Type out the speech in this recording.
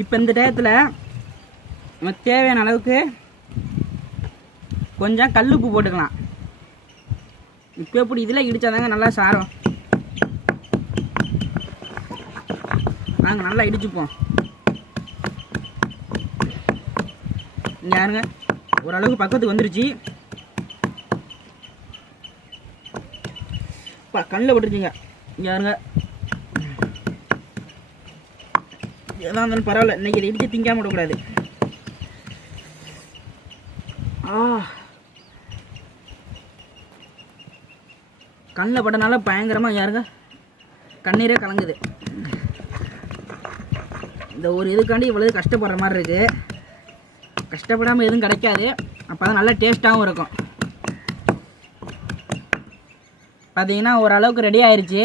இப்போ இந்த டயத்தில் நமக்கு தேவையான அளவுக்கு கொஞ்சம் கல்லுப்பு போட்டுக்கலாம். இப்போ எப்படி இதில் இடித்தாதாங்க நல்லா சாரம். நாங்கள் நல்லா இடிச்சுப்போம். இங்கே யாருங்க ஓரளவுக்கு பக்கத்துக்கு வந்துருச்சு. கண்ணில் விட்டுருச்சிங்க. இங்கே யாருங்க எதாக இருந்தாலும் பரவாயில்ல, இன்றைக்கி இதை இடித்து திங்காமல் விடக்கூடாது. கண்ணில் பட்டனால பயங்கரமாக யாருங்க கண்ணீரே கலங்குது. இந்த ஒரு இதுக்காண்டி இவ்வளவு கஷ்டப்படுற மாதிரி இருக்குது. கஷ்டப்படாமல் எதுவும் கிடைக்காது. அப்போ தான் நல்லா டேஸ்ட்டாகவும் இருக்கும். பார்த்தீங்கன்னா ஓரளவுக்கு ரெடி ஆயிடுச்சு.